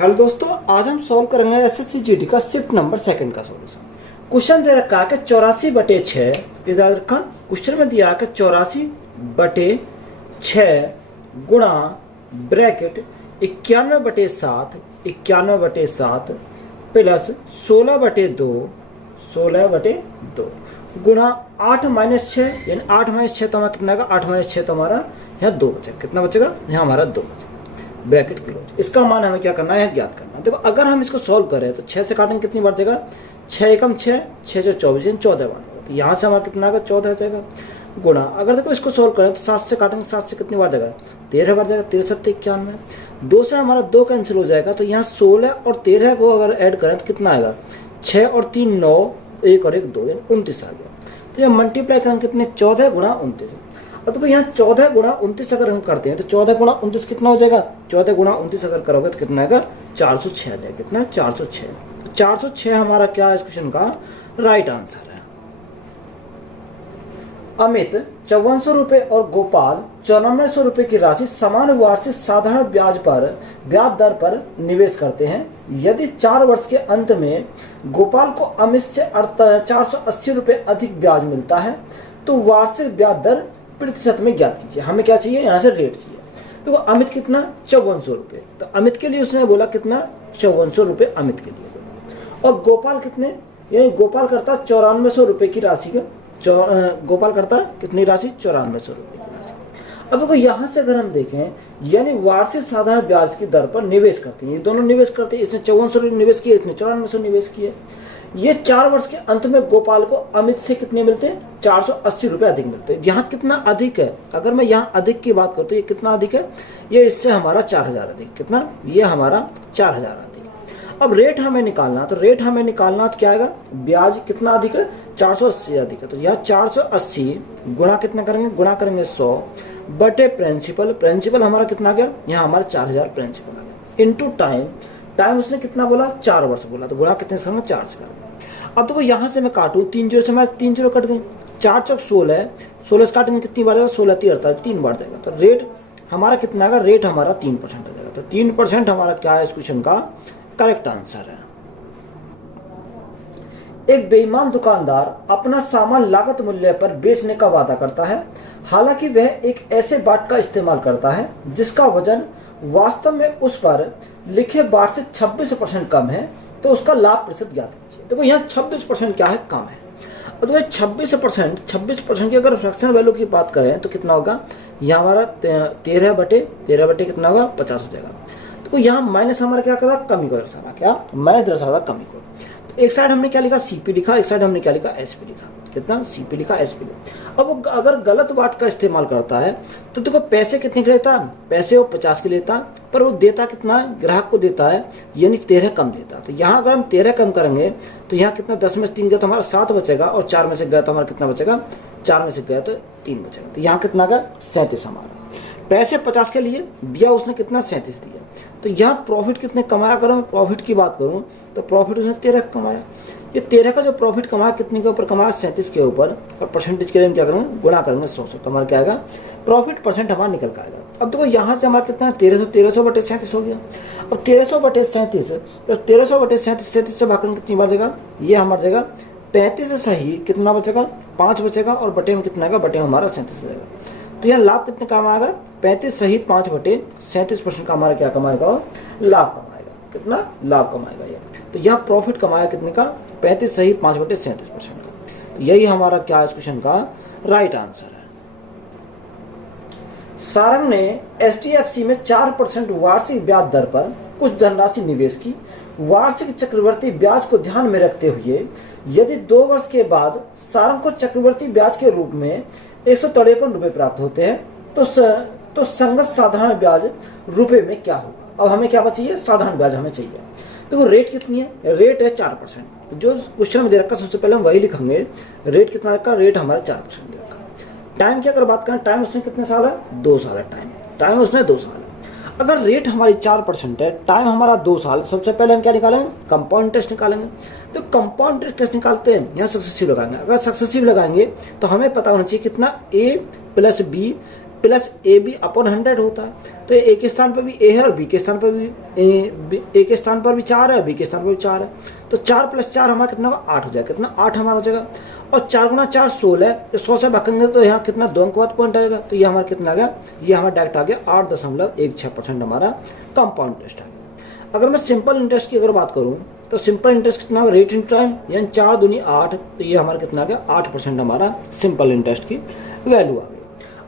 Hello दोस्तों, आज हम सॉल्व करेंगे एसएससी जीडी का शिफ्ट नंबर सेकंड का सॉल्यूशन। क्वेश्चन दे रखा है कि 84/6 याद रखा। क्वेश्चन में दिया है कि 84/6 गुणा ब्रैकेट 91/7 प्लस 16/2 गुणा 8-6 यानी 8-6 तो हमारा कितना आएगा। 8-6 तो हमारा यहाँ 2 बचेगा। कितना बचेगा? यहाँ हमारा 2 बचेगा। Bracket close. इसका मान हमें क्या करना है, ज्ञात करना है। देखो अगर हम इसको सॉल्व करें तो 6 से काटेंगे कितनी बार देगा? 6 एकम 6, 6 से 24 यानी 14 बार देगा। तो यहाँ से हमारा कितना आएगा? 14 जाएगा। गुणा अगर देखो इसको सॉल्व करें तो 7 से काटेंगे, 7 से कितनी बार देगा? 13 बार जाएगा। 13 7 91। 2 से हमारा 2 कैंसिल हो जाएगा। तो यहाँ 16 और 13 को अगर ऐड करें तो कितना आएगा? 6 और 3 9, 1 और 1 2 यानी 29 आ गया। तो यह मल्टीप्लाई करें कितने? 14 गुणा 29। अब देखो यहाँ 14 गुणा 29 अगर हम करते हैं तो 14 गुणा 29 कितना हो जाएगा? 14 गुणा 29 अगर करोगे तो कितना आएगा? 406 आएगा। कितना? 406। तो 406 हमारा क्या है इस क्वेश्चन का राइट आंसर है। अमित 5400 रुपए और गोपाल 9400 रुपए की राशि समान वार्षिक साधारण ब्याज दर पर निवेश करते हैं। यदि 4 वर्ष के अंत में गोपाल को अमित से 480 रुपए अधिक ब्याज मिलता है तो वार्षिक ब्याज दर प्रतिशत में ज्ञात कीजिए। हमें क्या चाहिए? यहाँ से रेट चाहिए। तो अमित कितना? 5400 रुपये। तो अमित के लिए उसने बोला कितना? 5400 रुपये अमित के लिए बोला। और गोपाल कितने? यानी गोपाल करता 9400 रुपये की राशि का। गोपाल करता कितनी राशि? 9400 रुपये की राशि। अब देखो यहाँ से अगर हम देखें यानी वार्षिक साधारण ब्याज की दर पर निवेश करते हैं। ये दोनों निवेश करते हैं। इसने 5400 निवेश किए, इसने 9400 निवेश किए। ये 4 वर्ष के अंत में गोपाल को अमित से कितने मिलते हैं? 480 रुपये अधिक मिलते हैं। यहाँ कितना अधिक है? अगर मैं यहाँ अधिक की बात करता हूँ, ये कितना अधिक है? ये इससे हमारा 4000 अधिक। कितना? ये हमारा 4000 अधिक। अब रेट हमें निकालना, तो रेट हमें निकालना तो क्या आएगा? ब्याज कितना अधिक है? 480 अधिक है। तो यहाँ 480 गुणा कितना करेंगे? गुणा करेंगे 100 बटे प्रिंसिपल। प्रिंसिपल हमारा कितना आ गया? यहाँ हमारा 4000 प्रिंसिपल आ गया। Into time. टाइम उसने कितना बोला? 4 वर्ष बोला। तो गुणा कितने से करेंगे? 4 से करेंगे। अब देखो यहाँ से मैं काटूँ 3 जीरो से हमारे 3 जीरो कट गए। 4 चौक 16 है। 16 से काटेंगे कितनी बार जाएगा? 16 3 48 3 बार जाएगा। तो रेट हमारा कितना आएगा? रेट हमारा 3% आ जाएगा। तो 3% हमारा क्या है इस क्वेश्चन का करेक्ट आंसर है। एक बेईमान दुकानदार अपना सामान लागत मूल्य पर बेचने का वादा करता है, हालांकि वह एक ऐसे बाट का इस्तेमाल करता है जिसका वजन वास्तव में उस पर लिखे बाट से 26% कम है, तो उसका लाभ प्रतिशत ज्ञात कीजिए। देखो यहाँ 26% क्या है? कम है। और तो 26% की अगर फ्रैक्शन वैल्यू की बात करें तो कितना होगा? यहाँ हमारा 13 बटे कितना होगा? 50 हो जाएगा। तो यहाँ माइनस हमारा क्या करा? कमी को दर्शाना। क्या? माइनस दर्शाना कमी को। तो एक साइड हमने क्या लिखा? सीपी लिखा। एक साइड हमने क्या लिखा? एसपी लिखा। कितना? सीपी लिखा, एसपी लिखा। अब वो अगर गलत बाट का इस्तेमाल करता है तो देखो पैसे कितने के लेता? पैसे वो 50 के लेता, पर वो देता कितना? ग्राहक को देता है यानी 13 कम देता। तो यहाँ अगर हम 13 कम करेंगे तो यहाँ कितना? 10 में से 3 गया तो हमारा 7 बचेगा, और 4 में से गया तो हमारा कितना बचेगा? 4 में से गया तो 3 बचेगा। तो यहाँ कितना गया? 37 हमारा। पैसे 50 के लिए दिया उसने कितना? 37 दिया। तो यहाँ प्रॉफिट कितने कमाया? अगर मैं प्रॉफिट की बात करूँ तो प्रॉफिट उसने 13 कमाया। ये 13 का जो प्रॉफिट कमाया कितने के ऊपर कमाया? 37 के ऊपर। और परसेंटेज के लिए हम क्या करेंगे? गुणा करेंगे 100 से। तो हमारा क्या आएगा? प्रॉफिट परसेंट हमारा निकल के आएगा। अब देखो यहाँ से हमारा कितना है? 1300 बटे 37 हो गया। अब 1300 बटे 37, तो 1300 बटे 37 से भाग कितनी बार जाएगा? ये हमारा जाएगा 35 से सही कितना बचेगा? 5 बचेगा। और बटे में कितना आएगा? बटे में हमारा 37 जाएगा। तो यहाँ लाभ कितने का आएगा? 35 सही 5 बटे 37% का हमारा क्या कमाएगा? लाभ कमाएगा। कितना? लाभ कमाएगा ये। तो यहाँ प्रॉफिट कमाया कितने का? 35 सही 5 बटे 37% का। तो यही हमारा क्या है इस क्वेश्चन का राइट आंसर है। सारंग ने एचडीएफसी में 4% वार्षिक ब्याज दर पर कुछ धनराशि निवेश की। वार्षिक चक्रवर्ती ब्याज को ध्यान में रखते हुए यदि 2 वर्ष के बाद सारंग को चक्रवर्ती ब्याज के रूप में 153 रुपये प्राप्त होते हैं तो संगत साधारण ब्याज रुपए में क्या होगा? अब हमें क्या चाहिए? साधारण ब्याज हमें चाहिए। देखो रेट कितनी है? रेट है 4%। जो क्वेश्चन में दे रखा सबसे पहले हम वही लिखेंगे। रेट कितना रखा? रेट हमारा 4% दे रखा। टाइम की अगर बात करें, टाइम उसने कितने साल है? 2 साल है। टाइम उसने 2 साल है। अगर रेट हमारी 4% है, टाइम हमारा 2 साल, सबसे पहले हम क्या निकालेंगे? कंपाउंड इंटरेस्ट निकालेंगे। तो कंपाउंड इंटरेस्ट कैसे निकालते हैं? यहाँ सक्सेसिव लगाएंगे। अगर सक्सेसिव लगाएंगे तो हमें पता होना चाहिए कितना? A + B plus A B upon 100 होता है। तो एक स्थान पर भी ए है और बी के स्थान पर भी ए के स्थान पर भी 4 है और बी के स्थान पर भी 4 है। तो 4 + 4 हमारा कितना होगा 8 हो जाएगा। कितना 8 हमारा हो जाएगा। और 4 × 4 16 है। तो 100 से भागेंगे तो यहाँ कितना 2 अंक बाद पॉइंट आएगा। तो ये हमारा कितना आ गया, ये हमारा डायरेक्ट आ गया 8.16% हमारा कंपाउंड इंटरेस्ट आ गया। अगर मैं सिंपल इंटरेस्ट की अगर बात करूँ तो सिंपल इंटरेस्ट कितना होगा, रेट इन टाइम यानी 4 दूनी 8। तो ये हमारा कितना आ गया 8% हमारा सिंपल इंटरेस्ट की वैल्यू आ गई।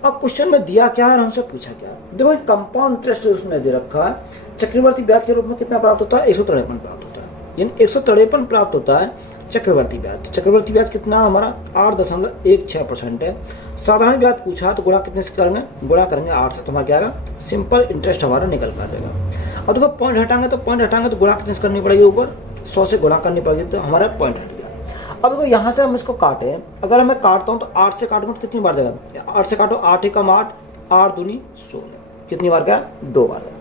अब क्वेश्चन में दिया क्या है और हमसे पूछा क्या है। देखो कंपाउंड इंटरेस्ट उसने दे रखा है, चक्रवर्ती ब्याज के रूप में कितना प्राप्त होता है 153 प्राप्त होता है, यानी 153 प्राप्त होता है चक्रवर्ती ब्याज। तो चक्रवर्ती ब्याज कितना हमारा 8.16% है। साधारण ब्याज पूछा तो गुणा कितने से करेंगे, गुणा करेंगे 8 से, तो हमारा क्या आएगा सिंपल इंटरेस्ट हमारा निकल कर देगा। अब देखो पॉइंट हटाएंगे तो गुणा कितने से करनी पड़ेगी, ऊपर 100 से गुणा करनी पड़ेगी, तो हमारा पॉइंट हट गया। अब देखो यहाँ से हम इसको काटे, अगर मैं काटता हूँ तो 8 से काटूंगा तो कितनी बार जाएगा, 8 से काटो 8 × 8 8 दूनी 16, कितनी बार गया 2 बार गया।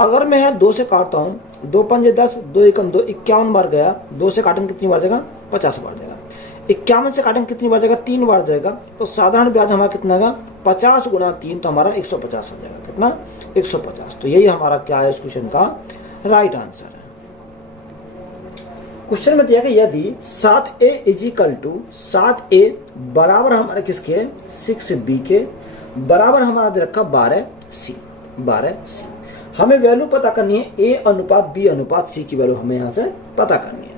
अगर मैं यहाँ 2 से काटता हूँ 2 × 5 = 10 2 × 2 51 बार गया। 2 से काटेंगे कितनी बार जाएगा 50 बार जाएगा। 51 से काटेंगे कितनी बार जाएगा 3 बार जाएगा। तो साधारण ब्याज हमारा कितना आएगा 50 × 3, तो हमारा 150 आ जाएगा। कितना 150। तो यही हमारा क्या है इस क्वेश्चन का राइट आंसर है। क्वेश्चन में दिया कि यदि 7A = 7A बराबर हमारे किसके 6B के बराबर हमारा दे रखा 12C। हमें वैल्यू पता करनी है A/B/C की वैल्यू हमें यहाँ से पता करनी है।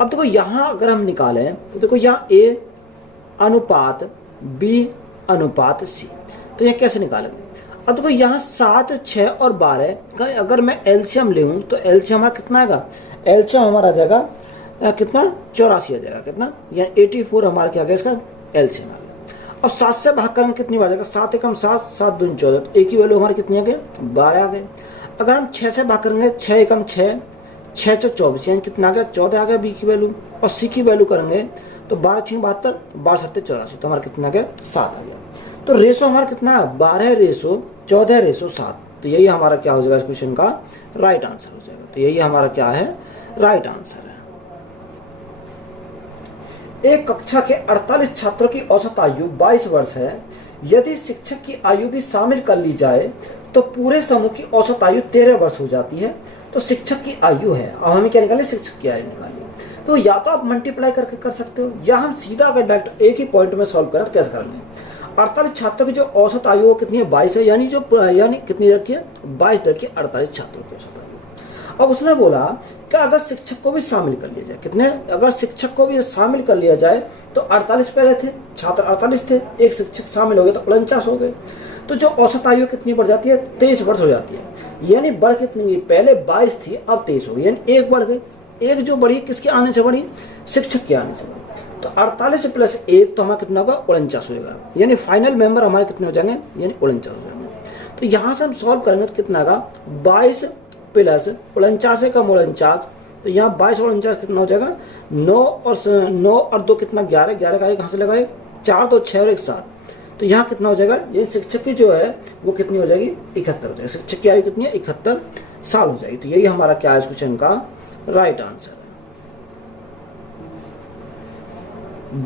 अब देखो यहाँ अगर हम निकालें तो देखो यहाँ A/B/C, तो ये कैसे निकालेंगे। अब देखो यहाँ 7 6 और 12 का अगर मैं एलसीएम ले तो एलसीएम हमारा कितना आएगा, एलसीएम हमारा आ जाएगा कितना 84 आ जाएगा। कितना यानी 84 हमारा क्या आ गया इसका एलसीएम आ गया। और 7 से भाग करेंगे कितनी बार जाएगा 7 × 7 7 दूनी 14, तो एक ही वैल्यू हमारी कितनी आ गई 12 आ गए। अगर हम 6 से भाग करेंगे 6 × 6 6 × 24 यानी कितना आ गया 14 आ गया बी की वैल्यू। और सी की वैल्यू करेंगे तो 12 × 6 72 12 × 7 84, तो हमारा कितना आ गया 7 आ गया। तो रेशो हमारा कितना है 12/14/7। तो यही हमारा क्या हो जाएगा इस क्वेश्चन का राइट आंसर हो जाएगा। तो यही हमारा क्या है राइट आंसर है। एक कक्षा के 48 छात्रों की औसत आयु 22 वर्ष है। यदि शिक्षक की आयु भी शामिल कर ली जाए तो पूरे समूह की औसत आयु 13 वर्ष हो जाती है। तो शिक्षक की आयु है, अब हमें क्या निकाले शिक्षक की आयु निकालिए। तो या तो आप मल्टीप्लाई करके कर सकते हो या हम सीधा अगर डायरेक्ट एक ही पॉइंट में सॉल्व करें तो कैसे करेंगे। 48 छात्रों की जो औसत आयु कितनी है 22 है, यानी कितनी रखी है 22 रखी 48 छात्रों की औसत आयु। अब उसने बोला कि अगर शिक्षक को भी शामिल कर लिया जाए, कितने अगर शिक्षक को भी शामिल कर लिया जाए तो 48 पहले थे, छात्र 48 थे, एक शिक्षक शामिल हो गए तो 49 हो गए। तो जो औसत आयु कितनी बढ़ जाती है 23 वर्ष हो जाती है। यानी बढ़ कितनी पहले 22 थी अब 23 हो गई, यानी एक बढ़ गई। एक जो बढ़ी किसके आने से बढ़ी शिक्षक के आने से बढ़ी। तो 48 + 1 तो हमारा कितना होगा 49 होगा, यानी फाइनल मेंबर हमारे कितने हो जाएंगे यानी 49 हो जाएंगे। तो यहाँ से हम सॉल्व करेंगे तो कितना होगा 22 + 49 का 49, तो यहाँ 22 और 49 कितना हो जाएगा 9 और 2 कितना 11 11 का एक कहाँ से लगाए 4 2 6 और 1 7। तो यहाँ कितना हो जाएगा ये शिक्षक की जो है वो कितनी हो जाएगी 71 हो जाएगी। शिक्षक की आयु कितनी है 71 साल हो जाएगी। तो यही हमारा क्या है इस क्वेश्चन का राइट आंसर है।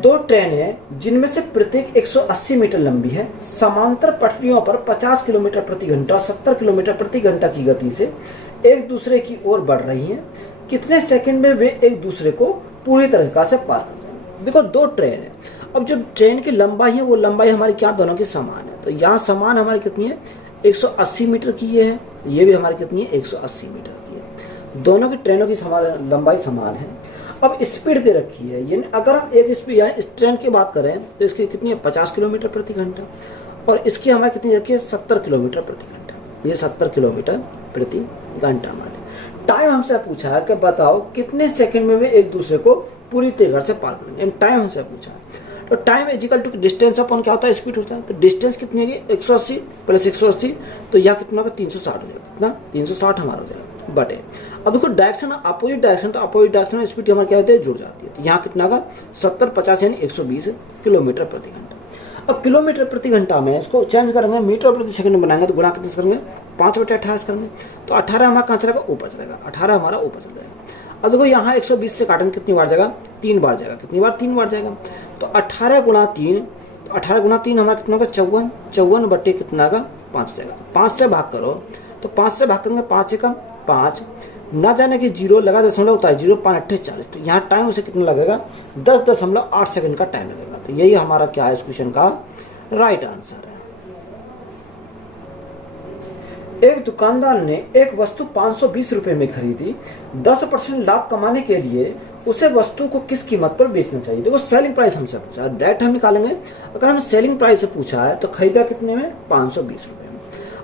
2 ट्रेनें जिनमें से प्रत्येक 180 मीटर लंबी है, समांतर पटरियों पर 50 किलोमीटर प्रति घंटा 70 किलोमीटर प्रति घंटा की गति से एक दूसरे की ओर बढ़ रही हैं। कितने सेकंड में वे एक दूसरे को पूरी तरीका से पार कर जाएंगे। देखो 2 ट्रेन है, अब जो ट्रेन की लंबाई है वो लंबाई हमारी क्या दोनों की समान है। तो यहाँ समान हमारी कितनी है 180 मीटर की ये है, तो ये भी हमारी कितनी है 180 मीटर की है। दोनों की ट्रेनों की लंबाई समान है। अब स्पीड दे रखी है, यानी अगर हम एक स्पीड यानी इस ट्रेन की बात करें तो इसकी कितनी है 50 किलोमीटर प्रति घंटा और इसकी हमारी कितनी रखी है 70 किलोमीटर प्रति घंटा। ये 70 किलोमीटर प्रति घंटा हमारे। टाइम हमसे पूछा है कि बताओ कितने सेकंड में वे एक दूसरे को पूरी तरीके से पार करेंगे। टाइम हमसे पूछा है तो टाइम इक्वल टू डिस्टेंस अपन क्या होता है स्पीड होता है। तो डिस्टेंस कितनी होगी 180 + 180, तो यहाँ कितना होगा 360 हो जाएगा। कितना 360 हमारा हो जाएगा बटे। अब देखो डायरेक्शन अपोजिट डायरेक्शन, तो अपोजिट डायरेक्शन में स्पीड हमारे क्या होती है जुड़ जाती है। तो यहाँ कितना होगा 70 50 यानी 120 किलोमीटर प्रति घंटा। अब किलोमीटर प्रति घंटा में इसको चेंज करेंगे मीटर प्रति सेकंड में बनाएंगे तो गुणा कितने से करेंगे 5/18 करेंगे। तो 18 हमारा कहाँ चलेगा ऊपर चलेगा, 18 हमारा ऊपर चल जाएगा। अब देखो यहाँ 120 से काटेंगे कितनी बार जाएगा 3 बार जाएगा। कितनी बार 3 बार जाएगा। तो 18 × 3 तो 18 गुना 3 हमारा कितना होगा 54, 54 बटे कितना का 5 हो जाएगा। 5 से भाग करो तो 5 से भाग करेंगे 5 एकम 5, ना जाने कि जीरो लगा दशमलव होता है 0 5 8 40, तो यहाँ टाइम उसे कितना लगेगा 10.8 सेकंड का टाइम लगेगा। तो यही हमारा क्या है इस क्वेश्चन का राइट आंसर है। एक दुकानदार ने एक वस्तु 520 रुपए में खरीदी, 10% लाभ कमाने के लिए उसे वस्तु को किस कीमत पर बेचना चाहिए। देखो सेलिंग प्राइस हमसे पूछा, डायरेक्ट हम निकालेंगे। अगर हमें सेलिंग प्राइस से पूछा है तो खरीदा कितने में 520 रुपए में।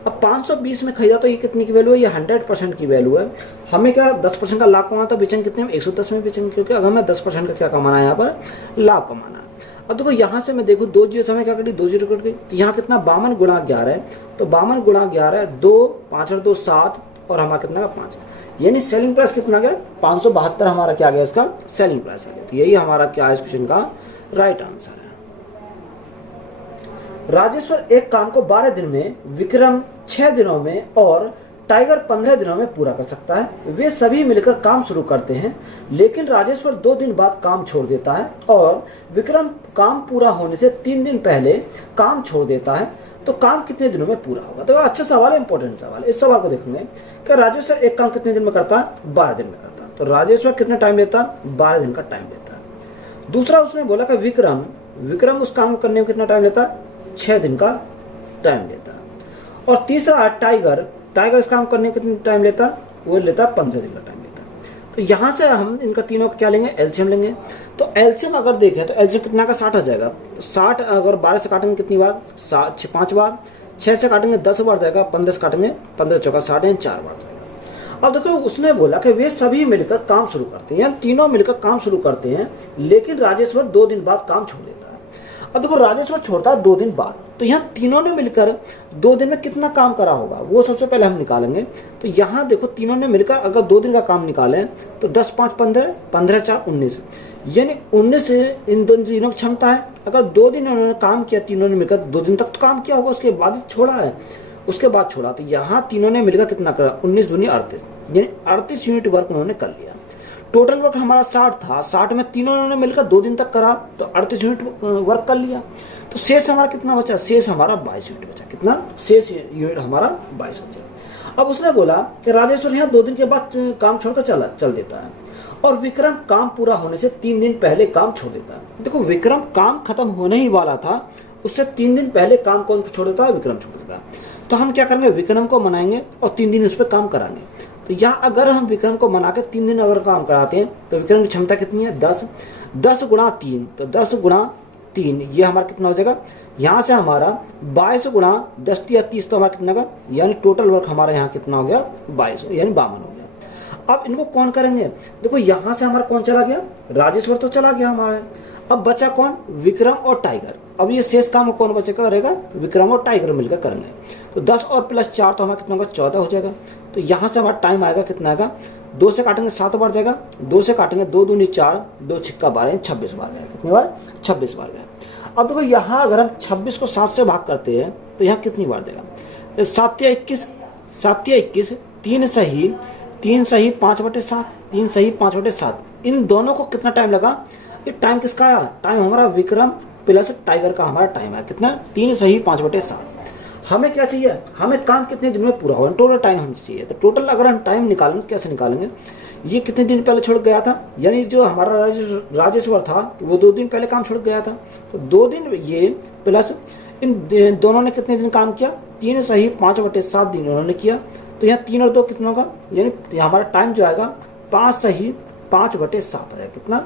अब 520 में खरीदा तो ये कितनी की वैल्यू है, ये 100% की वैल्यू है। हमें क्या 10% का लाभ कमाना तो बेचेंगे कितने में 110 में बेचेंगे, क्योंकि अगर हमें 10% का क्या कमाना है यहाँ पर लाभ कमाना है। अब देखो यहाँ से मैं देखूँ 2 जीरो से हमें क्या कटी 2 जीरो कट गई, तो यहाँ कितना 52 गुणा 11 है, तो 52 गुणा 11 2 5 और 2 7 और हमारा कितना 5, यानी सेलिंग प्राइस कितना गया 572 हमारा क्या गया इसका सेलिंग प्राइस आ गया। तो यही हमारा क्या है इस क्वेश्चन का राइट आंसर है। राजेश्वर एक काम को 12 दिन में, विक्रम 6 दिनों में और टाइगर 15 दिनों में पूरा कर सकता है। वे सभी मिलकर काम शुरू करते हैं, लेकिन राजेश्वर 2 दिन बाद काम छोड़ देता है और विक्रम काम पूरा होने से 3 दिन पहले काम छोड़ देता है। तो काम कितने दिनों में पूरा होगा। तो अच्छा सवाल है, इंपॉर्टेंट सवाल है। इस सवाल को देखेंगे कि राजेश्वर एक काम कितने दिन में करता है 12 दिन में करता है। तो राजेश्वर कितना टाइम लेता है 12 दिन का टाइम लेता है। दूसरा उसने बोला कि विक्रम उस काम को करने में कितना टाइम लेता है 6 दिन का टाइम लेता है। और तीसरा टाइगर इस काम करने कितना टाइम लेता है, वो लेता है 15 दिन का टाइम लेता है। तो यहाँ से हम इनका तीनों का क्या लेंगे एलसीएम लेंगे। तो एलसीएम अगर देखें तो एलसीएम कितना का 60 आ जाएगा। तो 60 अगर 12 से काटेंगे कितनी बार 5 बार, 6 से काटेंगे 10 बार जाएगा, 15 से काटेंगे 15 चौका 60 4 बार जाएगा। अब देखो उसने बोला कि वे सभी मिलकर काम शुरू करते हैं, तीनों मिलकर काम शुरू करते हैं, लेकिन राजेश्वर 2 दिन बाद काम छोड़ देता है। अब देखो राजेश्वर छोड़ता है 2 दिन बाद, तो यहाँ तीनों ने मिलकर 2 दिन में कितना काम करा होगा वो सबसे पहले हम निकालेंगे। तो यहाँ देखो तीनों ने मिलकर अगर 2 दिन का काम निकालें तो 10 5 15, 15 4 19, यानी 19 से इन दोनों की क्षमता है। अगर 2 दिन उन्होंने काम किया, तीनों ने मिलकर 2 दिन तक तो काम किया होगा, उसके बाद छोड़ा है, उसके बाद छोड़ा। तो यहाँ तीनों ने मिलकर कितना करा 19 दूनी 38, यानी 38 यूनिट वर्क उन्होंने कर लिया। टोटल वर्क हमारा 60 था, 60 में तीनों ने मिलकर 2 दिन तक करा तो 38 यूनिट वर्क कर लिया। तो शेष हमारा कितना बचा, शेष हमारा 22 यूनिट बचा। कितना शेष यूनिट हमारा 22 बचा। अब उसने बोला कि राजेश्वर यहाँ 2 दिन के बाद काम छोड़कर चल देता है और विक्रम काम पूरा होने से 3 दिन पहले काम छोड़ देता है। देखो विक्रम काम खत्म होने ही वाला था, उससे 3 दिन पहले काम कौन छोड़ देता है विक्रम छोड़ देता है। तो हम क्या करेंगे विक्रम को मनाएंगे और 3 दिन उस पर काम कराएंगे। तो यहाँ अगर हम विक्रम को मना के 3 दिन अगर काम कराते हैं तो विक्रम की क्षमता कितनी है 10 गुणा 3, तो 10 गुणा 3 ये हमारा कितना हो जाएगा, यहाँ से हमारा 22 गुणा 10 या 30 तो हमारा कितना का, यानी टोटल वर्क हमारा यहाँ कितना हो गया 22 यानी 52 हो गया। अब इनको कौन करेंगे, देखो यहाँ से हमारा कौन चला गया राजेश्वर तो चला गया हमारा। अब बचा कौन विक्रम और टाइगर। अब ये शेष काम कौन बचेगा करेगा विक्रम और टाइगर मिलकर करेंगे। तो 10 और प्लस 4 तो हमारा कितना होगा 14 हो जाएगा। तो यहाँ से हमारा टाइम आएगा कितना आएगा 2 से काटेंगे 7 बार जाएगा, 2 से काटेंगे 2 दूनी 4, 2 छिक्का 12 26 बार गया। कितनी बार 26 बार गया। अब देखो यहाँ अगर हम 26 को 7 से भाग करते हैं तो यहाँ कितनी बार देगा 7 या 21, 7 या 21, 3 सही 5/7, 3 सही 5/7। इन दोनों को कितना टाइम लगा, ये टाइम किसका है, टाइम हमारा विक्रम प्लस टाइगर का हमारा टाइम है कितना 3 सही 5/7। हमें क्या चाहिए, हमें काम कितने दिन में पूरा होगा, टोटल टाइम हमें चाहिए। तो टोटल अगर हम टाइम निकालेंगे कैसे निकालेंगे, ये कितने दिन पहले छोड़ गया था, यानी जो हमारा राजेश्वर था वो 2 दिन पहले काम छोड़ गया था। तो 2 दिन ये प्लस इन दोनों ने कितने दिन काम किया 3 सही 5/7 दिन उन्होंने किया। तो यहाँ 3 और 2 कितना होगा, यानी हमारा टाइम जो आएगा 5 सही 5/7 आएगा। कितना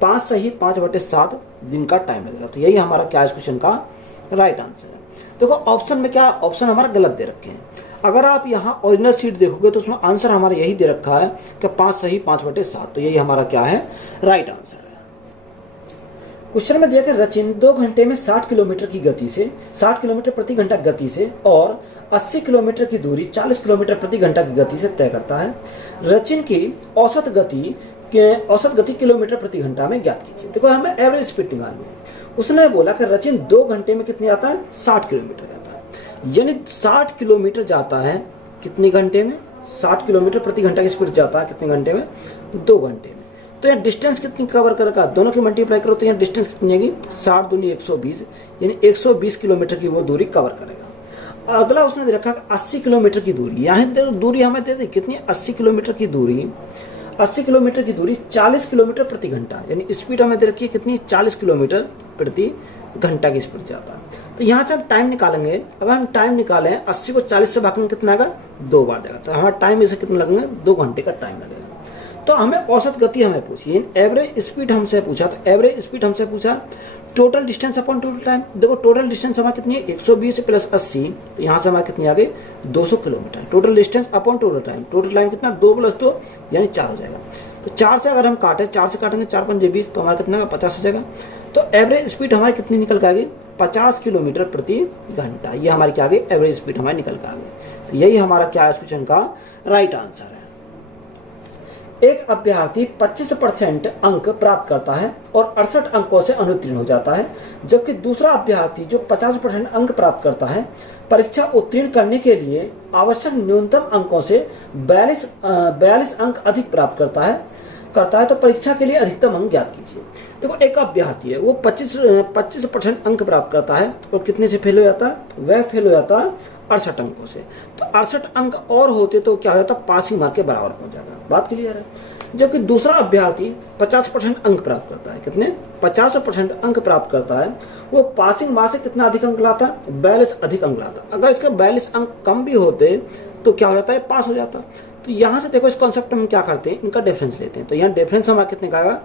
5 सही 5/7 दिन का टाइम लगेगा। तो यही हमारा क्या इस क्वेश्चन का राइट आंसर है। देखो ऑप्शन में क्या, ऑप्शन हमारा गलत दे रखे हैं। अगर आप यहाँ ओरिजिनल सीट देखोगे तो उसमें आंसर हमारा यही दे रखा है कि 5 सही 5/7। तो यही हमारा क्या है राइट आंसर है। क्वेश्चन में दिया कि रचिन 2 घंटे में 60 किलोमीटर की गति से 60 किलोमीटर प्रति घंटा गति से और 80 किलोमीटर की दूरी 40 किलोमीटर प्रति घंटा की गति से तय करता है। रचिन की औसत गति किलोमीटर प्रति घंटा में ज्ञात कीजिए। देखो हमें एवरेज स्पीड निकालनी है। उसने बोला कि रचिन 2 घंटे में कितने आता है 60 किलोमीटर जाता है, यानी 60 किलोमीटर जाता है कितने घंटे में, 60 किलोमीटर प्रति घंटा की स्पीड जाता है कितने घंटे में 2 घंटे में। तो यहाँ डिस्टेंस कितनी कवर करेगा, दोनों की मल्टीप्लाई करो तो यहाँ डिस्टेंस कितनी आएगी 60 दूनी 120, यानी 120 किलोमीटर की वो दूरी कवर करेगा। अगला उसने दे रखा 80 किलोमीटर की दूरी, यहाँ दूरी हमें दे दी कितनी 80 किलोमीटर की दूरी, 80 किलोमीटर की दूरी 40 किलोमीटर प्रति घंटा, यानी स्पीड हमें दे रखी है कितनी 40 किलोमीटर प्रति घंटा की स्पीड जाता है। तो यहाँ से हम टाइम निकालेंगे, अगर हम टाइम निकालें 80 को 40 से भागेंगे कितना आएगा 2 बार जाएगा, तो हमारा टाइम इसे कितना लगेगा 2 घंटे का टाइम लगेगा। तो हमें औसत गति हमें पूछी, एवरेज स्पीड हमसे पूछा, तो एवरेज स्पीड हमसे पूछा total distance upon total time. देखो टोटल डिस्टेंस हमारा कितनी है 120 प्लस 80, तो यहाँ से हमारा कितनी आ गई 200 kilometre. Total distance upon total time कितना 2 + 2 यानी 4 हो जाएगा। तो 4 से अगर हम काटें, 4 से काटेंगे 4 × 5 = 20, तो हमारा कितना 50 हो जाएगा। तो एवरेज स्पीड हमारी कितनी निकल के आ गई 50 किलोमीटर प्रति घंटा, ये हमारी क्या आ गई एवरेज स्पीड हमारी निकल के आ गई। तो यही हमारा क्या है इस क्वेश्चन का राइट आंसर है। एक अभ्यर्थी 25% अंक प्राप्त करता है और 68 अंकों से अनुत्तीर्ण हो जाता है, जबकि दूसरा अभ्यर्थी जो 50% अंक प्राप्त करता है परीक्षा उत्तीर्ण करने के लिए आवश्यक न्यूनतम अंकों से 42 अंक अधिक प्राप्त करता है, तो परीक्षा के लिए अधिकतम अंक ज्ञात कीजिए। देखो एक अभ्यर्थी है वो 25% अंक प्राप्त करता है और कितने से फेल हो जाता है, वह फेल हो जाता है 68 अंकों से। तो 68 अंक और होते तो क्या हो जाता, पासिंग मार्क के बराबर पहुंच जाता। बात क्लियर है। जबकि दूसरा अभ्यर्थी 50% अंक प्राप्त करता है, कितने 50% अंक प्राप्त करता है, वो पासिंग मार्क से कितना अधिक अंक लाता है 42 अधिक अंक लाता। अगर इसके 42 अंक कम भी होते तो क्या हो जाता है, पास हो जाता। तो यहाँ से देखो इस कॉन्सेप्ट में क्या करते हैं, इनका डिफरेंस लेते हैं। तो यहाँ डिफरेंस हमारा कितने का आएगा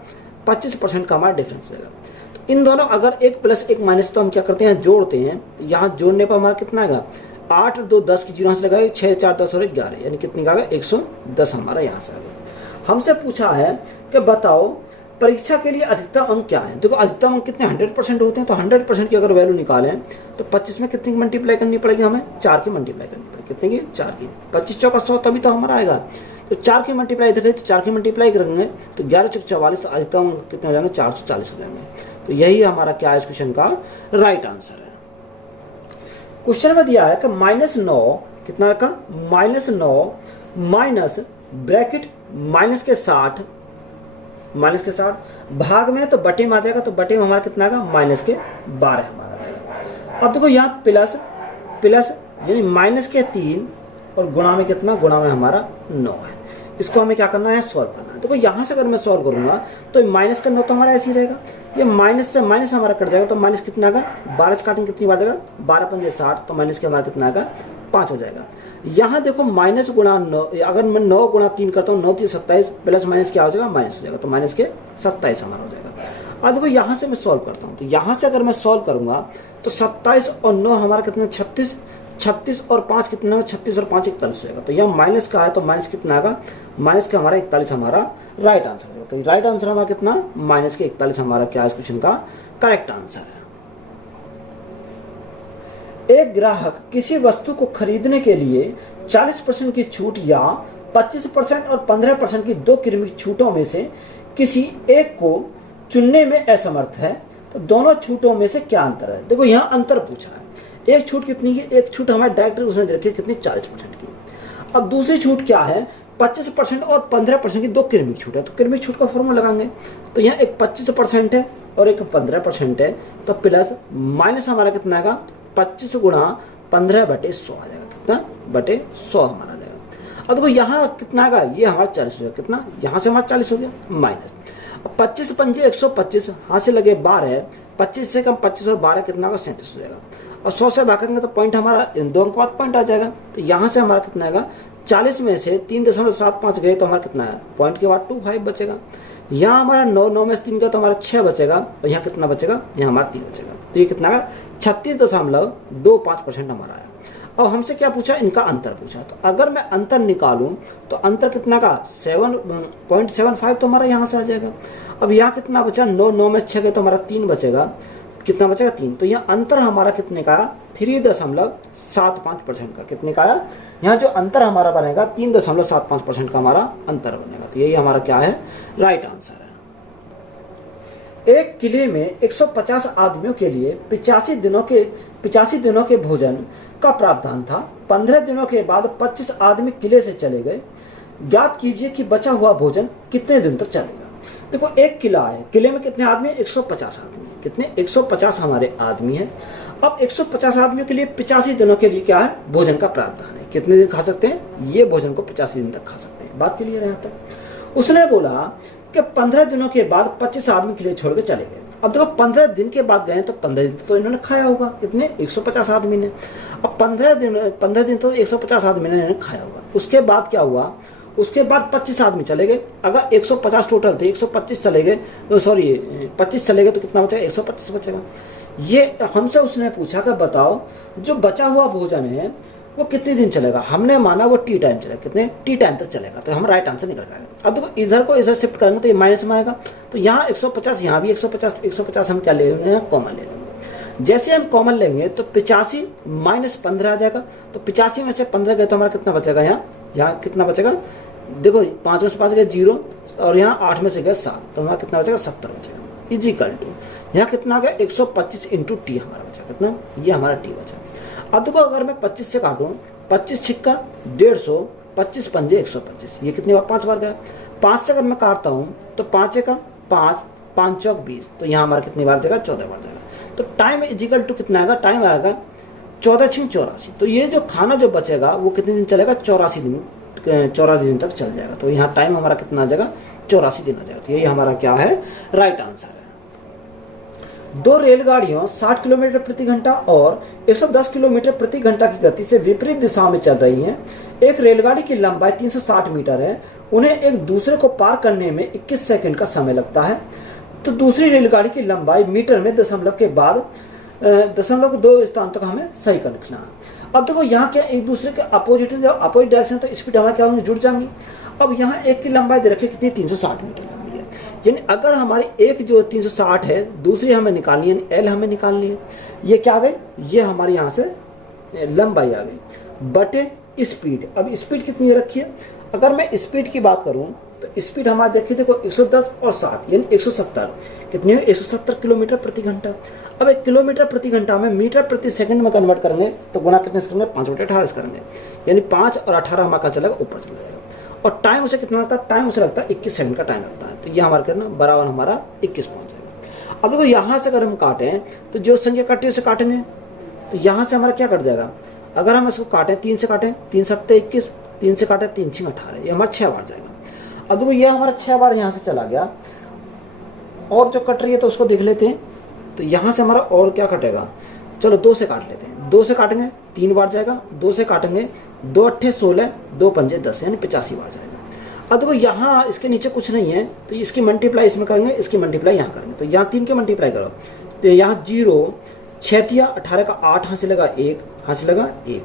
25% का हमारा डिफरेंस रहेगा। तो इन दोनों अगर 1 + 1 माइनस, तो हम क्या करते हैं जोड़ते हैं। तो यहाँ जोड़ने पर हमारा कितना आएगा 8 और 2 10 की 0 से लगाए 6 4 10 और 11, यानी कितनी का आएगा 110 हमारा यहाँ से आएगा। हमसे पूछा है कि बताओ परीक्षा के लिए अधिकतम अंक क्या है। देखो अधिकतम अंक कितने 100% होते हैं, तो 100% की अगर वैल्यू निकालें तो 25 में कितनी मल्टीप्लाई करनी पड़ेगी, हमें 4 की मल्टीप्लाई करनी पड़ेगी। कितने की 4 की, 25 चौका 100 तभी तो हमारा आएगा। तो 4 की मल्टीप्लाई इधर, तो 4 की मल्टीप्लाई करेंगे तो 11 चौक 44, तो अधिकतम अंक कितने हो जाएंगे 440 हो जाएंगे। तो यही हमारा क्या है इस क्वेश्चन का राइट आंसर है। क्वेश्चन में दिया है कि -9 कितना का -9 माइनस ब्रैकेट माइनस के 60 भाग में, तो बटे में आ जाएगा, तो बटे में हमारा कितना आएगा -12 हमारा आएगा। अब देखो यहाँ प्लस यानी -3 और गुणा में कितना, गुणा में हमारा 9 है। इसको हमें क्या करना है, सॉल्व करना है। देखो यहाँ से अगर मैं सॉल्व करूंगा तो माइनस का 9 तो हमारा ऐसे ही रहेगा, ये माइनस से माइनस हमारा कट जाएगा, तो माइनस कितना आएगा 12 से काटेंगे कितनी बार जाएगा 12 × 5 = 60, तो माइनस के हमारा कितना आएगा 5 हो जाएगा। यहाँ देखो माइनस गुणा 9, अगर मैं 9 × 3 करता हूँ 9 × 3 = 27, प्लस माइनस क्या हो जाएगा माइनस हो जाएगा, तो माइनस के 27 हमारा हो जाएगा। अब देखो यहाँ से मैं सॉल्व करता हूँ, तो यहाँ से अगर मैं सॉल्व करूंगा तो 27 और 9 हमारा कितना 36 और 5 कितना 36 और 5 41 होगा। तो यहाँ माइनस का है तो माइनस कितना आएगा, माइनस का हमारा 41 हमारा राइट आंसर होगा। तो राइट आंसर हमारा कितना -41 हमारा क्या इस क्वेश्चन का करेक्ट आंसर है। एक ग्राहक किसी वस्तु को खरीदने के लिए 40% की छूट या 25% और 15% की 2 क्रमिक छूटों में से किसी एक को चुनने में असमर्थ है, तो दोनों छूटों में से क्या अंतर है। देखो यहाँ अंतर पूछा है, एक छूट कितनी है, एक छूट हमारे डायरेक्टर उसने दे रखी है कितनी 40% की। अब दूसरी छूट क्या है 25% और 15% की 2 क्रमिक छूट है, तो क्रमिक छूट का फॉर्मूला लगाएंगे। तो यहाँ एक 25% है और एक 15% है, तो प्लस माइनस हमारा कितना आएगा 25 × 15/100 आ जाएगा, कितना 100 हमारा आ जाएगा। अब देखो यहाँ कितना आएगा, ये हमारा 40 हो गया, कितना यहाँ से हमारा 40 हो गया माइनस 25 × 5 = 125, हाथ से लगे 12, 25 से कम 25 और 12 कितना होगा 37 हो जाएगा। और 100 से भागेंगे तो पॉइंट हमारा 2 अंक बाद पॉइंट आ जाएगा। तो यहाँ से हमारा कितना आएगा 40 में से 3.75 गए तो हमारा कितना है, पॉइंट के बाद 25 बचेगा। यहाँ हमारा 9 में से 3 गया तो हमारा 6 बचेगा, और यहाँ कितना बचेगा, यहाँ हमारा 3 बचेगा। तो ये कितना है 36.25% हमारा आया। अब हमसे क्या पूछा, इनका अंतर पूछा। तो अगर मैं अंतर निकालूं तो अंतर कितना का 7.75 तो हमारा यहाँ से आ जाएगा। अब यहाँ कितना बचा 9 में से 6 गए तो हमारा 3 बचेगा, कितना बचेगा 3। तो यहाँ अंतर हमारा कितने का 3.75% का, कितने का आया, यहाँ जो अंतर हमारा बनेगा 3.75% का हमारा अंतर बनेगा। तो यही हमारा क्या है राइट आंसर है। एक किले में 150 आदमियों के लिए 85 दिनों के भोजन का प्रावधान था। 15 दिनों के बाद 25 आदमी किले से चले गए। ज्ञात कीजिए कि बचा हुआ भोजन कितने दिन तक चलेगा। देखो एक किला है, किले में कितने आदमी है? 150 आदमी। कितने? 150 हमारे आदमी हैं। अब 150 आदमियों के लिए 85 दिनों के लिए क्या है? भोजन का प्रावधान है। कितने दिन खा सकते हैं? ये भोजन को 85 दिन तक खा सकते हैं। बात क्लियर है यहाँ तक? उसने बोला कि 15 दिनों के बाद 25 आदमी के लिए छोड़ के चले गए। अब देखो 15 दिन के बाद गए तो 15 दिन तो इन्होंने खाया होगा। कितने? 150 आदमी ने। अब 15 दिन तो 150 आदमी ने इन्होंने खाया होगा। उसके बाद क्या हुआ? उसके बाद 25 आदमी चले गए। अगर 150 टोटल थे, 125 चले गए, तो सॉरी 25 चले गए तो कितना बचेगा? 125 बचेगा। ये हमसे उसने पूछा कि बताओ जो बचा हुआ भोजन है वो कितने दिन चलेगा? हमने माना वो टी टाइम चलेगा। कितने? टी टाइम तक चलेगा। तो हम राइट आंसर निकल जाएगा। अब देखो इधर को इधर शिफ्ट करेंगे तो ये माइनस में आएगा, तो यहाँ 150, यहाँ भी 150, तो 150 हम क्या ले लेंगे? कॉमन ले लेंगे। जैसे हम कॉमन लेंगे तो 85 माइनस 15 आ जाएगा। तो 85 में से 15 गए तो हमारा कितना बचेगा? यहाँ कितना बचेगा? देखो 5 में से 5 गए 0, और यहाँ 8 में से गए 7, तो हमारा कितना बचेगा? 70 बचेगा। इजिकल टू यहाँ कितना आ गया? 125 इंटू टी हमारा बचा। कितना? ये हमारा टी बचा। अब देखो अगर मैं 25 से काटूँ, 25 छिक्का 150, 25 पंजे 125, ये कितनी बार? 5 बार गया। 5 से अगर मैं काटता हूँ तो 5 का 5, 5 चौक 20, तो यहाँ हमारा कितनी बार जाएगा? 14 बार जाएगा। तो टाइम इजिकल टू कितना आएगा? टाइम आएगा 14 छिंग 84। तो ये जो खाना जो बचेगा वो कितने दिन चलेगा? 84 दिन तक चल जाएगा। तो यहाँ टाइम हमारा कितना आ जाएगा? 84 दिन आ जाएगा। तो यही हमारा क्या है? राइट आंसर है। दो रेलगाड़ियों 60 किलोमीटर प्रति घंटा और 110 किलोमीटर प्रति घंटा की गति से विपरीत दिशा में चल रही हैं। एक रेलगाड़ी की लंबाई 360 मीटर है। उन्हें एक दूसरे को पार करने में 21 सेकंड का समय लगता है। तो दूसरी रेलगाड़ी की लंबाई मीटर में दशमलव के बाद 0.2 स्थान तक हमें सही कर लिखना है। अब देखो यहाँ क्या एक दूसरे के अपोजिट डायरेक्शन, तो स्पीड हमारे क्या होंगे? जुड़ जाएंगी। अब यहाँ एक की लंबाई दे रखी कितनी? 360 मीटर लंबी है। यानी अगर हमारी एक जो 360 है, दूसरी हमें निकालनी है, एल हमें निकालनी है। ये क्या आ गई? ये हमारी यहाँ से लंबाई आ गई बटे स्पीड। अब स्पीड कितनी रखी है? अगर मैं स्पीड की बात करूँ तो स्पीड हमारी देखिए, देखो 110 और 60 यानी 170 कितनी है? 170 किलोमीटर प्रति घंटा। अब 1 किलोमीटर प्रति घंटा में मीटर प्रति सेकंड में कन्वर्ट करेंगे तो गुना कितने से करेंगे? 5/18 करेंगे, यानी 5 और 18 हमारा चलेगा ऊपर चला जाएगा। और टाइम उसे कितना लगता है? टाइम उसे लगता है 21 सेकंड का टाइम लगता है। तो ये हमारा कितना बराबर हमारा 21 पहुंच जाएगा। अब देखो यहाँ से अगर हम काटें तो जो संख्या काटी उसे काटेंगे, तो यहाँ से हमारा क्या कट जाएगा? अगर हम इसको काटें 3 से काटें, 3 7 21, 3 से काटें 3 6 18, ये हमारा 6 बार जाएगा। अब देखो ये हमारा 6 बार यहाँ से चला गया, और जो कट रही है तो उसको देख लेते हैं। तो यहाँ से हमारा और क्या कटेगा? चलो 2 से काट लेते हैं। 2 से काटेंगे 3 बार जाएगा, 2 से काटेंगे 2 8 16, 2 पंजे 10, यानी 85 बार जाएगा। अब देखो यहाँ इसके नीचे कुछ नहीं है, तो इसकी मल्टीप्लाई इसमें करेंगे, इसकी मल्टीप्लाई यहाँ करेंगे। तो यहाँ 3 के मल्टीप्लाई करो तो यहाँ 0, 6 तिया 18 का 8 हासिलेगा 1, हासिलेगा 1,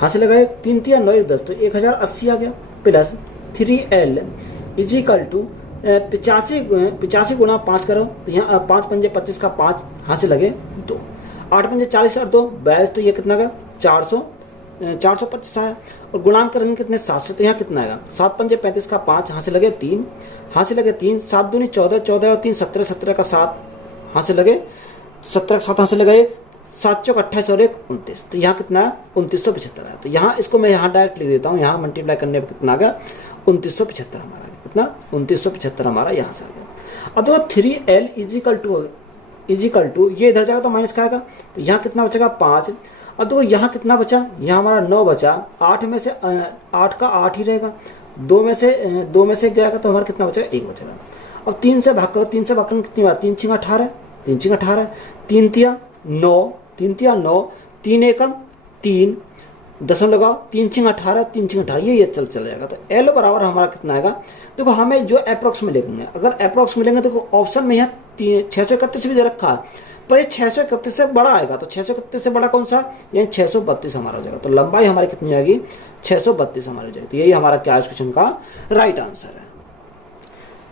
हासिलेगा 1, 3 तिया 9 1 10, तो 1080 आ गया। प्लस 3L इजिकल टू 85 गुना 5 करो, तो यहाँ 5 पंजे 25 का 5 हासिल लगे 2, 8 पंजे 40 और 2 42, तो ये कितना का 425 आया। और गुणांक करेंगे कितने? 700, तो यहाँ कितना आएगा? 7 पंजे 35 का 5 हासिल लगे 3, हासिल लगे 3, 7 दूनी 14, 14 और 3 17, 17 का 7 हासिल लगे 17 का 7 हासिल लगे 1, 7 चौक 28 और 1 29, तो यहाँ कितना है? 2975 आया। तो यहाँ इसको मैं यहाँ डायरेक्ट लिख देता हूँ, यहाँ मल्टीप्लाई करने पर कितना आ गया? 2975 हमारा कितना? 2975 हमारा यहाँ से आ गया। अब देखो 3L इजिकल टू ये इधर जाएगा तो माइनस का आएगा, तो यहाँ कितना बचेगा? 5। अब देखो यहाँ कितना बचा? यहाँ हमारा 9 बचा। 8 में से 8 का 8 ही रहेगा, 2 में से गया तो हमारा कितना बचेगा? 1 बचेगा। अब 3 से भाग करो, 3 से भाग करेंगे कितनी बार? 3 छिंग 18, 3 छिंग 18, 3 तिया 9, 3 तिया 9, 3 एकम 3, दशम लगाओ, 3 छिंग 18, 3 छिंग 18, ये चल जाएगा। तो L बराबर हमारा कितना आएगा? देखो हमें जो अप्रोक्स में लेंगे, अगर अप्रोक्स मिलेंगे तो ऑप्शन में यहाँ 631 भी दे रखा है, पर ये 631 से बड़ा आएगा। तो 631 से बड़ा कौन सा? यानी 632 हमारा हो जाएगा। तो लंबाई हमारी कितनी आएगी? 632 हमारी हो जाएगी। तो यही हमारा क्या इस क्वेश्चन का राइट आंसर है।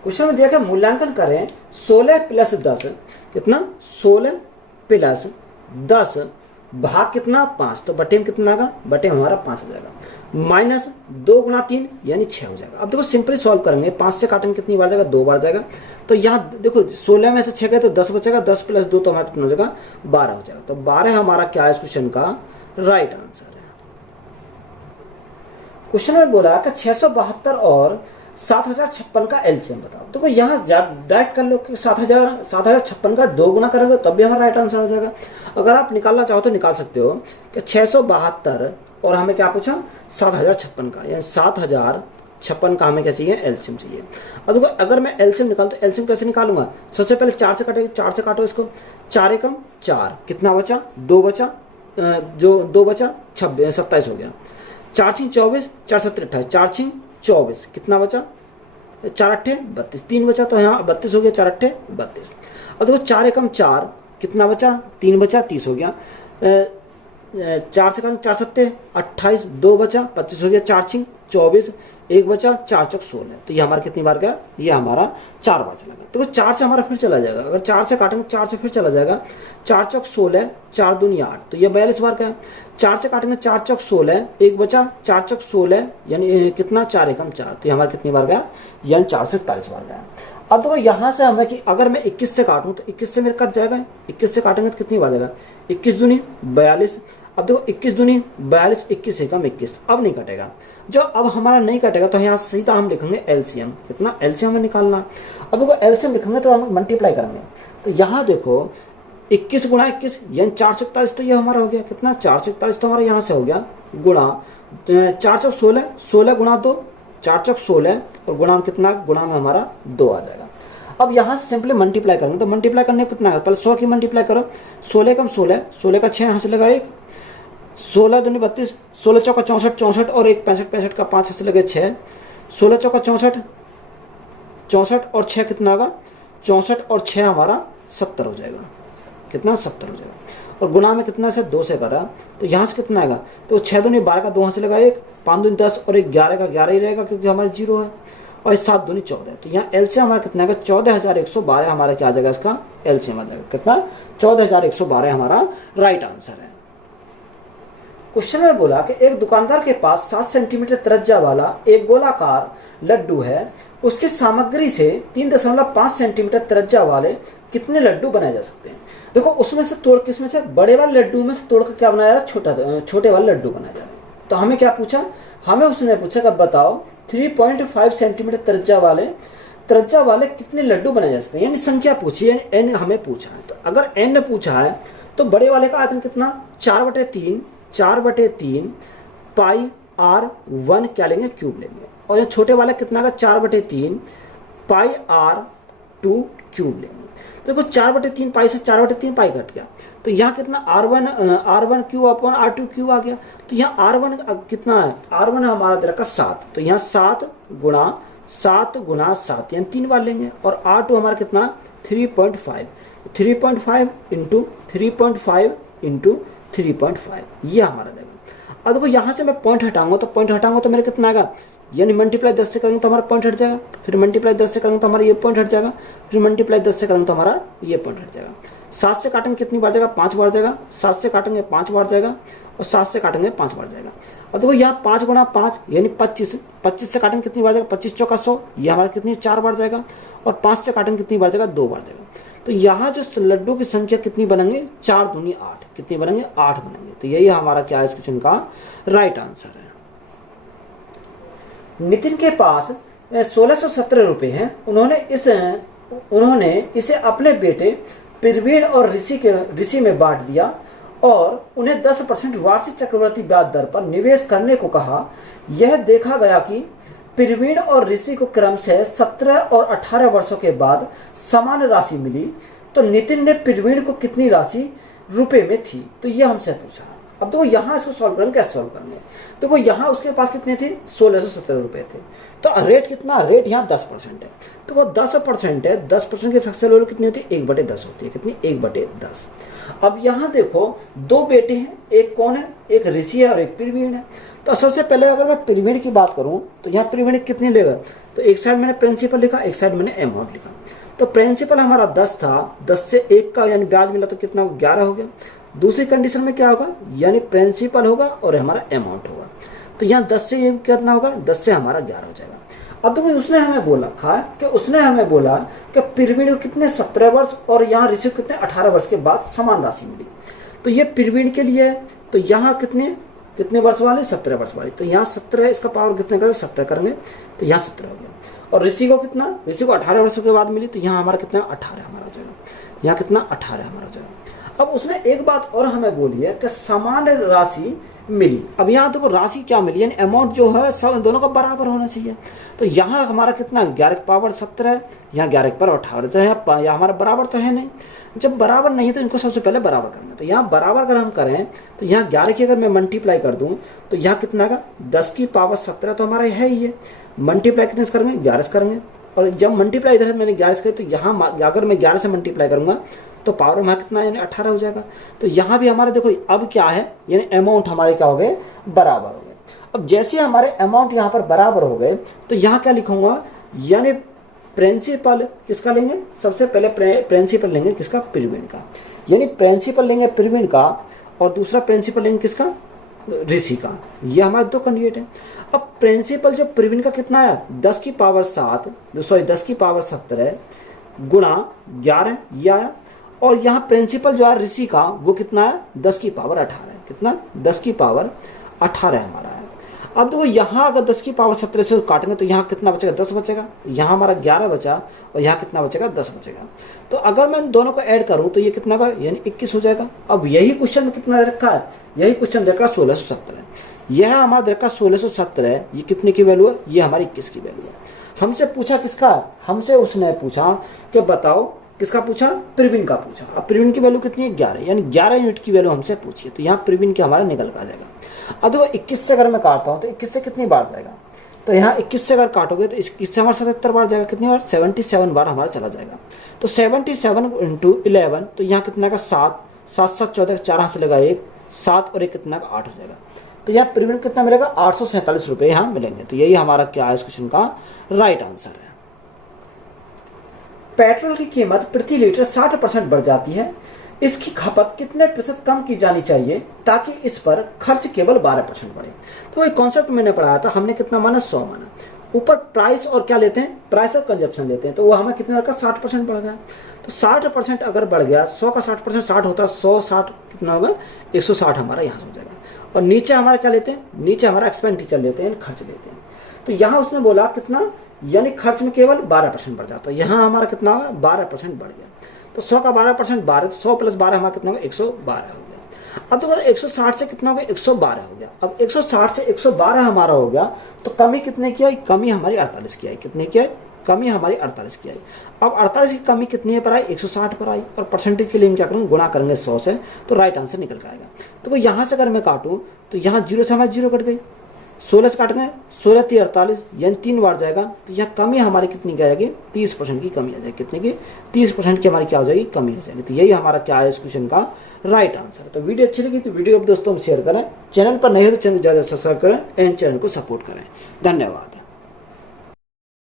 क्वेश्चन में देखा मूल्यांकन करें 16 प्लस 10 कितना? 16 प्लस 10 भाग कितना? 5, तो बटे में कितना आएगा? बटे में हमारा 5 हो जाएगा। माइनस 2 गुना 3 यानी 6 हो जाएगा। अब देखो सिंपली सॉल्व करेंगे, 5 से काटेंगे कितनी बार जाएगा? 2 बार जाएगा। तो यहाँ देखो 16 में से 6 गए तो 10 बचेगा, 10 प्लस 2 तो हमारा कितना हो जाएगा? 12 हो जाएगा। तो 12 हमारा क्या है इस क्वेश्चन का राइट आंसर है। क्वेश्चन में बोला कि 672 और 7056 का एलसीएम बताओ। देखो यहाँ डायरेक्ट कर लो कि 7056 का 2 गुना करोगे तब भी हमारा राइट आंसर हो जाएगा। अगर आप निकालना चाहो तो निकाल सकते हो कि 672 और हमें क्या पूछा 7056 का, यानी 7056 का हमें क्या चाहिए एलसीएम चाहिए। अब देखो अगर मैं एलसीएम निकालूं तो एलसीएम कैसे निकालूंगा, सबसे पहले 4 से काटेंगे, 4 से काटो इसको, 4 एकम 4, कितना बचा 2 बचा, जो 2 बचा 27 हो गया, 4 छिंग 24, 4 सत्तर 28, 4 छिंग 24, कितना बचा 4 अट्ठे 32, 3 बचा तो यहाँ 32 हो गया, 4 अट्ठे 32। अब देखो 4 एकम 4, कितना बचा 3 बचा 30 हो गया, 4 से काटो 4 सत्ते 28, 2 बचा 25 हो गया, 4 छिंग 24, 1 बचा, 4 चौक 16, तो ये हमारा कितनी बार गया, ये हमारा 4 बार चला गया। देखो 4 से हमारा फिर चला जाएगा, अगर 4 से काटेंगे 4 से फिर चला जाएगा, 4 चौक 16, 4 दूनी 8, तो ये 42 बार का है। 4 से काटेंगे 4 चौक 16, 1 बचा, 4 चौक 16 यानी कितना 4 एकम 4, तो ये हमारा कितनी बार गया, यानी 4 से 41 बार गया। अब देखो यहाँ से हमें कि अगर मैं 21 से काटूँ तो 21 से मेरे कट जाएगा, 21 से काटेंगे तो कितनी बार जाएगा 21 दूनी 42। अब देखो 21 दूनी 42, 21 एकम 21, अब नहीं कटेगा। जो अब हमारा नहीं कटेगा तो यहाँ सीधा हम लिखेंगे एलसीएम, कितना एलसीएम हमें निकालना। अब देखो एलसीएम लिखेंगे तो हम मल्टीप्लाई करेंगे, तो यहाँ देखो 21 गुणा 21 यानी 441, तो ये हमारा हो गया कितना 441, तो हमारा यहाँ से हो गया गुणा 4 चौक 16, 16 गुणा 2, 4 चौक 16 और गुणा कितना, गुणा में हमारा 2 आ जाएगा। अब यहाँ से सिंपली मल्टीप्लाई करेंगे, तो मल्टीप्लाई करने कितना है, पहले 100 की मल्टीप्लाई करो, 16 कम 16, 16 का 6 यहाँ से लगा 1, 16 दूनी 32, 16 चौका 64, 64 और 1 65, 65 का 5 से लगे 6, 16 चौका 64, 64 और 6 कितना होगा 64 और 6 हमारा 70 हो जाएगा, कितना 70 हो जाएगा। और गुणा में कितना से 2 से करा, तो यहाँ से कितना आएगा, तो 6 दूनी 12 का 2 यहाँ से लगा 1, 5 दूनी 10 और 1 11 का 11 ही रहेगा क्योंकि हमारे 0 है, और 7 दूनी 14, तो यहाँ एलसीएम हमारा कितना आएगा 14112 हमारा क्या आ जाएगा, इसका एलसीएम आ जाएगा कितना 14112 हमारा राइट आंसर है। क्वेश्चन में बोला कि एक दुकानदार के पास 7 सेंटीमीटर त्रिज्या वाला एक गोलाकार लड्डू है, उसकी सामग्री से 3.5 सेंटीमीटर त्रिज्या वाले कितने लड्डू बनाए जा सकते हैं। देखो उसमें से तोड़, किसमें से, बड़े वाले लड्डू में से तोड़कर क्या बनाया जा रहा है, छोटे वाले लड्डू बनाया जा रहा है। तो हमें क्या पूछा, हमें उसने पूछा कि बताओ 3.5 सेंटीमीटर त्रिज्या वाले कितने लड्डू बनाए जा सकते हैं, यानी संख्या पूछी है, एन हमें पूछा है। तो अगर एन पूछा है तो बड़े वाले का आयतन कितना 4/3 पाई r1 क्या लेंगे, क्यूब लेंगे, और ये छोटे वाला कितना का 4/3 पाई r2 क्यूब लेंगे। देखो 4/3 पाई से 4/3 पाई कट गया, तो यहाँ कितना r1 cube upon r2 cube आ गया। तो यहाँ r1 कितना है, r1 हमारा दे रखा 7, तो यहाँ 7 गुणा 7 यानी 3 बार लेंगे, और r2 हमारा कितना 3.5 इंटू 3.5 ये हमारा देगा। अब देखो यहाँ से मैं पॉइंट हटाऊंगा तो मेरे कितना आएगा, यानी मल्टीप्लाई 10 से करेंगे तो हमारा पॉइंट हट जाएगा, फिर मल्टीप्लाई 10 से करेंगे तो हमारा ये पॉइंट हट जाएगा, फिर मल्टीप्लाई 10 से करेंगे तो हमारा ये पॉइंट हट जाएगा। 7 से काटेंगे कितनी बार जाएगा, 5 बार जाएगा, 7 से काटेंगे 5 बार जाएगा, और 7 से काटेंगे 5 बार जाएगा। अब देखो यहाँ 5 गुणा 5 यानी 25, 25 से काटेंगे कितनी बार जाएगा, 25 चौका 100, ये हमारा कितनी 4 बार जाएगा, और 5 से काटेंगे कितनी बार जाएगा, 2 बार जाएगा। तो यहाँ जो लड्डू की संख्या कितनी बनेंगे, 4 दूनी 8, कितनी बनेंगे 8 बनेंगे। तो यही हमारा क्या है इस क्वेश्चन का राइट आंसर है। नितिन के पास 1617 रुपए हैं, उन्होंने इसे अपने बेटे प्रवीण और ऋषि में बांट दिया और उन्हें 10% वार्षिक चक्रवृद्धि ब्याज दर पर निवेश करने को कहा। यह देखा गया कि प्रवीण और ऋषि को क्रमशः 17 और 18 वर्षों के बाद समान राशि मिली, तो नितिन ने प्रवीण को कितनी राशि रुपए में थी, तो यह हमसे पूछा। अब देखो यहाँ इसको सॉल्व करेंगे, कैसे सॉल्व करने, देखो यहाँ उसके पास कितने थे 1617 रुपए थे, तो रेट कितना, रेट यहाँ 10% है, तो वो 10% है, 10% की फ्रैक्शनल वैल्यू कितनी होती है 1/10 होती है, कितनी 1/10। अब यहाँ देखो 2 बेटे हैं, एक कौन है, एक ऋषि है और एक प्रवीण है। तो सबसे पहले अगर मैं प्रवीण की बात करूँ तो यहाँ प्रवीण कितनी लेगा, तो एक साइड मैंने प्रिंसिपल लिखा, एक साइड मैंने अमाउंट लिखा। तो प्रिंसिपल हमारा 10 था, 10 से 1 का यानी ब्याज मिला तो कितना 11 हो गया। दूसरी कंडीशन में क्या होगा, यानी प्रिंसिपल होगा और हमारा अमाउंट होगा, तो यहाँ 10 से कितना होगा, 10 से हमारा 11 हो जाएगा। अब देखो उसने हमें बोला कि प्रवीण को कितने 17 वर्ष और यहाँ ऋषि को कितने 18 वर्ष के बाद समान राशि मिली, तो ये प्रवीण के लिए है, तो यहाँ कितने कितने वर्ष वाली, 17 वर्ष वाली। तो यहाँ 17 इसका पावर कितने करेंगे, 17 करेंगे, तो यहाँ 17 हो गया। और ऋषि को कितना, ऋषि को 18 वर्षों के बाद मिली, तो यहाँ हमारा कितना 18 हमारा हो जाएगा, यहाँ कितना 18 हमारा हो जाएगा। अब उसने एक बात और हमें बोली है कि समान राशि मिली। अब यहाँ देखो राशि क्या मिली, यानी अमाउंट जो है सब दोनों का बराबर होना चाहिए। तो यहाँ हमारा कितना 11 की पावर 17 है, यहाँ 11 की पावर 18, तो यहाँ हमारा बराबर तो है नहीं। जब बराबर नहीं है तो इनको सबसे पहले बराबर करना। तो यहाँ बराबर अगर हम करें तो यहाँ 11 की अगर मैं मल्टीप्लाई कर दूँ तो यहाँ कितना का 10 की पावर 17 तो हमारा है ही है। मल्टीप्लाई कितने से करेंगे, 11 से करेंगे। और जब मल्टीप्लाई इधर मैंने 11 से करी तो यहाँ अगर मैं 11 से मल्टीप्लाई करूँगा तो पावर में कितना यानी 18 हो जाएगा। तो यहाँ भी हमारे देखो अब क्या है, यानी अमाउंट हमारे क्या हो गए, बराबर हो गए। अब जैसे हमारे अमाउंट यहाँ पर बराबर हो गए तो यहाँ क्या लिखूंगा, यानी प्रिंसिपल किसका लेंगे, सबसे पहले प्रिंसिपल लेंगे किसका, प्रवीण का। यानी प्रिंसिपल लेंगे प्रवीण का और दूसरा प्रिंसिपल लेंगे किसका, ऋषि का। ये हमारे दो कैंडिडेट हैं। अब प्रिंसिपल जो प्रवीण का कितना है 10 की पावर 17 गुणा 11 ये आया। और यहाँ प्रिंसिपल जो है ऋषि का वो कितना है 10 की पावर 18 है, कितना 10 की पावर 18 हमारा है। अब देखो यहाँ अगर 10 की पावर 17 से काटेंगे तो यहाँ कितना बचेगा, 10 बचेगा। यहाँ हमारा 11 बचा और यहाँ कितना बचेगा, 10 बचेगा। तो अगर मैं दोनों को ऐड करूँ तो ये कितना का यानी 21 हो जाएगा। अब यही क्वेश्चन में कितना रखा है, यही क्वेश्चन रखा 1670 है। यह हमारा रखा 1670 है। ये कितने की वैल्यू है, ये हमारी 21 की वैल्यू है। हमसे पूछा किसका, हमसे उसने पूछा कि बताओ किसका पूछा, प्रवीण का पूछा। अब प्रवीण की वैल्यू कितनी है 11, यानी 11 यूनिट की वैल्यू हमसे पूछी है। तो यहाँ प्रवीण की हमारा निकल कर आ जाएगा। अब देखो 21 से अगर मैं काटता हूँ तो 21 से कितनी बार जाएगा, तो यहाँ 21 से अगर काटोगे तो 21 से हमारा 77 बार जाएगा। कितनी बार, 77 बार हमारा चला जाएगा। तो 77 × 11 तो यहाँ कितना का 7, 7 7 14, 4 हाथ से लगा 1, 7 और 1 कितना का 8 हो जाएगा। तो यहाँ प्रवीण कितना मिलेगा, 847 रुपये यहाँ मिलेंगे। तो यही हमारा क्या है इस क्वेश्चन का राइट आंसर है। पेट्रोल की कीमत प्रति लीटर 60% बढ़ जाती है, इसकी खपत कितने प्रतिशत कम की जानी चाहिए ताकि इस पर खर्च केवल 12% बढ़े। तो एक कॉन्सेप्ट मैंने पढ़ाया था, हमने कितना माना 100 माना। ऊपर प्राइस और क्या लेते हैं, प्राइस और कंजप्शन लेते हैं। तो वो हमें कितना का 60% बढ़ गया। तो 60% अगर बढ़ गया, 100 का 60% 60 होता है, 100 60 कितना होगा 160 हमारा यहाँ से हो जाएगा। और नीचे हमारा क्या लेते हैं, नीचे हमारा एक्सपेंडिचर लेते हैं, खर्च लेते हैं। तो यहाँ उसने बोला कितना, यानी खर्च में केवल 12% बढ़ जाता है। यहाँ हमारा कितना होगा 12% बढ़ गया। तो 100 का 12% 12, तो 100 + 12 हमारा कितना होगा 112 हो गया। अब देखो 160 से कितना हो गया 112 हो गया। अब 160 से 112 हमारा हो गया तो कमी कितने की आई, कमी हमारी 48 की आई। कितने की आई, कमी हमारी 48 की आई। अब 48 की कमी कितनी है पर आई, 160 पर आई। और परसेंटेज के लिए हम क्या करेंगे, गुणा करेंगे 100 से, तो राइट आंसर निकल के आएगा। तो वो यहाँ से अगर मैं काटूँ तो यहाँ 0 से हमारी 0 कट गई, 16 से काटेंगे 16 3 48 यानी 3 बार जाएगा। तो यहाँ कमी हमारी कितनी क्या आएगी, 30% की कमी आ जाएगी। कितने की, 30% की हमारी क्या हो जाएगी, कमी हो जाएगी। तो यही हमारा क्या है इस क्वेश्चन का राइट आंसर। तो वीडियो अच्छी लगी तो वीडियो को दोस्तों में शेयर करें, चैनल पर नहीं है तो चैनल ज़्यादा सब्सक्राइब करें एंड चैनल को सपोर्ट करें। धन्यवाद।